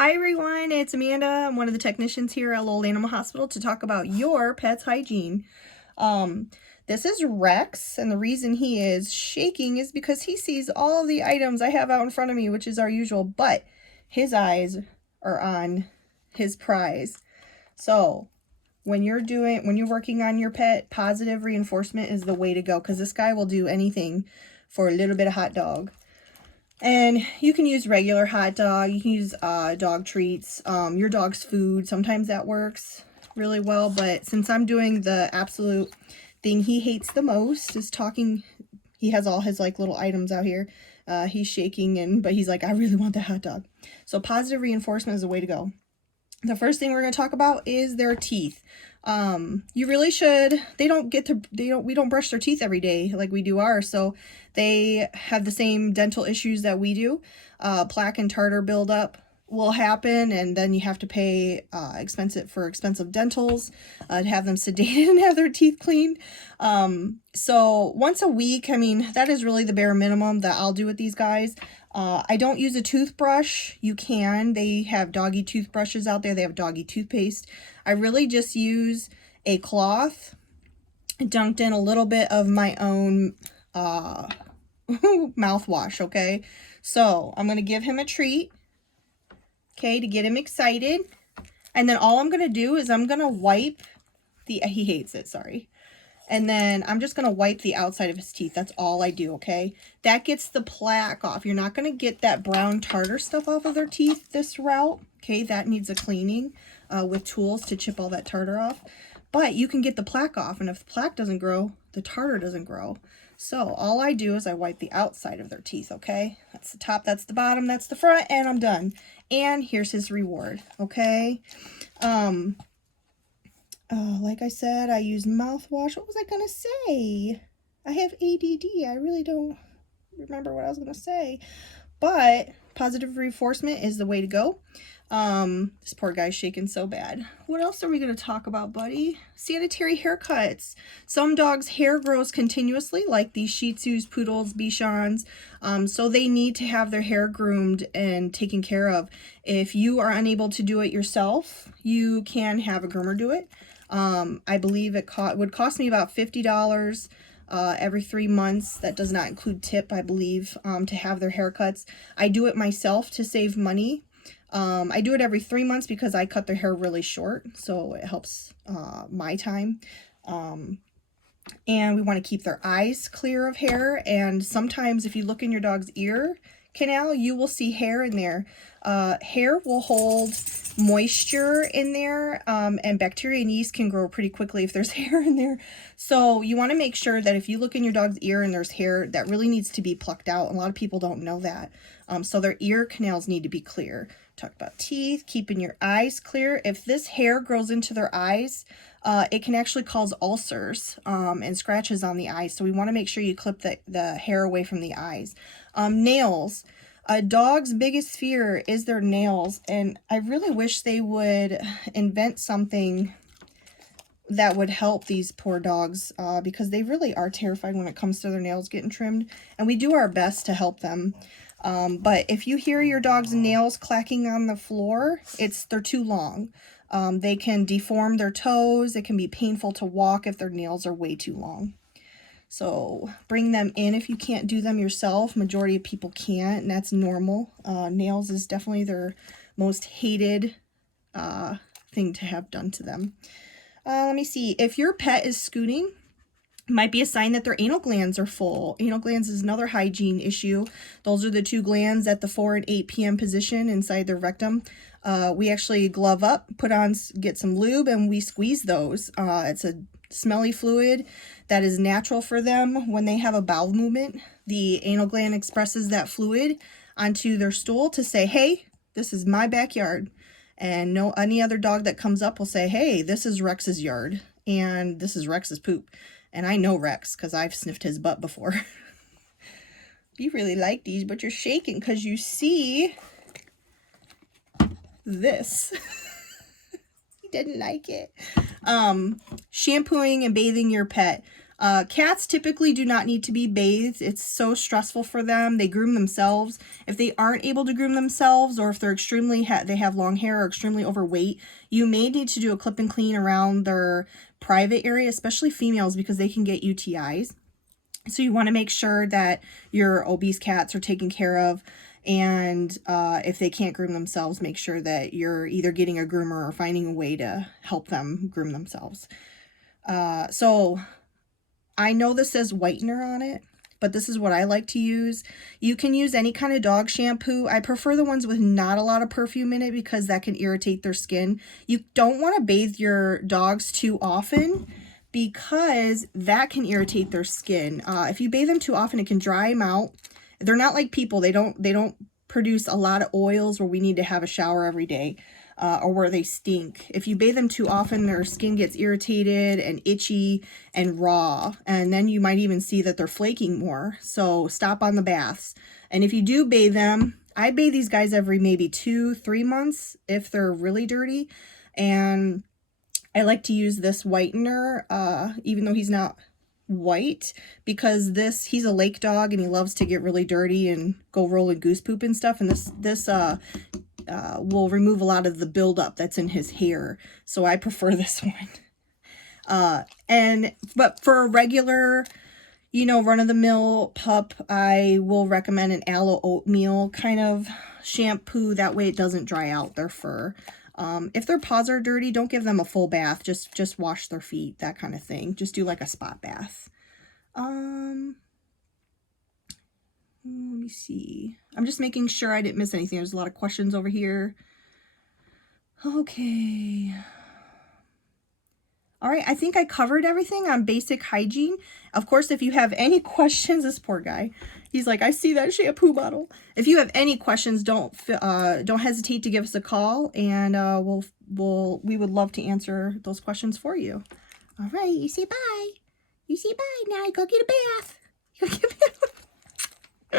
Hi everyone, it's Amanda. I'm one of the technicians here at Lowell Animal Hospital to talk about your pet's hygiene. This is Rex, and the reason he is shaking is because he sees all the items I have out in front of me, which is our usual, but his eyes are on his prize. So when you're working on your pet, positive reinforcement is the way to go, because this guy will do anything for a little bit of hot dog. And you can use regular hot dog, you can use dog treats, your dog's food. Sometimes that works really well, but since I'm doing the absolute thing he hates the most is talking, he has all his like little items out here. He's shaking, but he's like, I really want that hot dog. So positive reinforcement is the way to go. The first thing we're going to talk about is their teeth. You really should, we don't brush their teeth every day like we do ours, so they have the same dental issues that we do. Plaque and tartar buildup will happen, and then you have to pay expensive dentals to have them sedated and have their teeth cleaned. So once a week, I mean, that is really the bare minimum that I'll do with these guys. I don't use a toothbrush. You can. They have doggy toothbrushes out there. They have doggy toothpaste. I really just use a cloth dunked in a little bit of my own mouthwash, okay? So I'm going to give him a treat, okay, to get him excited. And then all I'm going to do is I'm going to wipe he hates it, sorry. And then I'm just going to wipe the outside of his teeth. That's all I do, okay? That gets the plaque off. You're not going to get that brown tartar stuff off of their teeth this route, okay? That needs a cleaning with tools to chip all that tartar off. But you can get the plaque off, and if the plaque doesn't grow, the tartar doesn't grow. So all I do is I wipe the outside of their teeth, okay? That's the top, that's the bottom, that's the front, and I'm done. And here's his reward, okay? Like I said, I use mouthwash. What was I going to say? I have ADD. I really don't remember what I was going to say. But positive reinforcement is the way to go. This poor guy's shaking so bad. What else are we going to talk about, buddy? Sanitary haircuts. Some dogs' hair grows continuously, like these Shih Tzus, Poodles, Bichons. So they need to have their hair groomed and taken care of. If you are unable to do it yourself, you can have a groomer do it. I believe it would cost me about $50 every 3 months. That does not include tip, I believe, to have their haircuts. I do it myself to save money. I do it every 3 months because I cut their hair really short, so it helps my time. And we want to keep their eyes clear of hair, and sometimes if you look in your dog's ear canal, you will see hair in there. Hair will hold moisture in there, and bacteria and yeast can grow pretty quickly if there's hair in there. So you want to make sure that if you look in your dog's ear and there's hair, that really needs to be plucked out. A lot of people don't know that. So their ear canals need to be clear. Talk about teeth, keeping your eyes clear. If this hair grows into their eyes, it can actually cause ulcers and scratches on the eyes. So we want to make sure you clip the hair away from the eyes. Nails. A dog's biggest fear is their nails, and I really wish they would invent something that would help these poor dogs because they really are terrified when it comes to their nails getting trimmed, and we do our best to help them. But if you hear your dog's nails clacking on the floor, they're too long. They can deform their toes. It can be painful to walk if their nails are way too long. So bring them in if you can't do them yourself. Majority of people can't, and that's normal. Nails is definitely their most hated thing to have done to them. Let me see. If your pet is scooting, it might be a sign that their anal glands are full. Anal glands is another hygiene issue. Those are the two glands at the 4 and 8 p.m. position inside their rectum. We actually glove up, get some lube, and we squeeze those. It's a smelly fluid that is natural for them. When they have a bowel movement, the anal gland expresses that fluid onto their stool to say, hey, this is my backyard. And any other dog that comes up will say, hey, this is Rex's yard, and this is Rex's poop. And I know Rex because I've sniffed his butt before. You really like these, but you're shaking because you see this. He didn't like it. Shampooing and bathing your pet. Cats typically do not need to be bathed. It's so stressful for them. They groom themselves. If they aren't able to groom themselves, or if they're extremely they have long hair or extremely overweight, you may need to do a clip and clean around their private area, especially females, because they can get UTIs. So you want to make sure that your obese cats are taken care of. And if they can't groom themselves, make sure that you're either getting a groomer or finding a way to help them groom themselves. So I know this says whitener on it, but this is what I like to use. You can use any kind of dog shampoo. I prefer the ones with not a lot of perfume in it because that can irritate their skin. You don't want to bathe your dogs too often because that can irritate their skin. If you bathe them too often, it can dry them out. They're not like people. They don't produce a lot of oils where we need to have a shower every day. Or where they stink. If you bathe them too often, their skin gets irritated and itchy and raw, and then you might even see that they're flaking more. So stop on the baths. And if you do bathe them, I bathe these guys every maybe 2-3 months if they're really dirty. And I like to use this whitener, even though he's not white, because he's a lake dog and he loves to get really dirty and go roll in goose poop and stuff. And this will remove a lot of the buildup that's in his hair. So I prefer this one. But for a regular, run-of-the-mill pup, I will recommend an aloe oatmeal kind of shampoo. That way it doesn't dry out their fur. If their paws are dirty, don't give them a full bath. Just wash their feet, that kind of thing. Just do like a spot bath. Let me see. I'm just making sure I didn't miss anything. There's a lot of questions over here. Okay. All right, I think I covered everything on basic hygiene. Of course, if you have any questions, this poor guy, he's like, I see that shampoo bottle. If you have any questions, don't hesitate to give us a call, and we would love to answer those questions for you. All right, you say bye. You say bye. Now go get a bath. Go get a bath.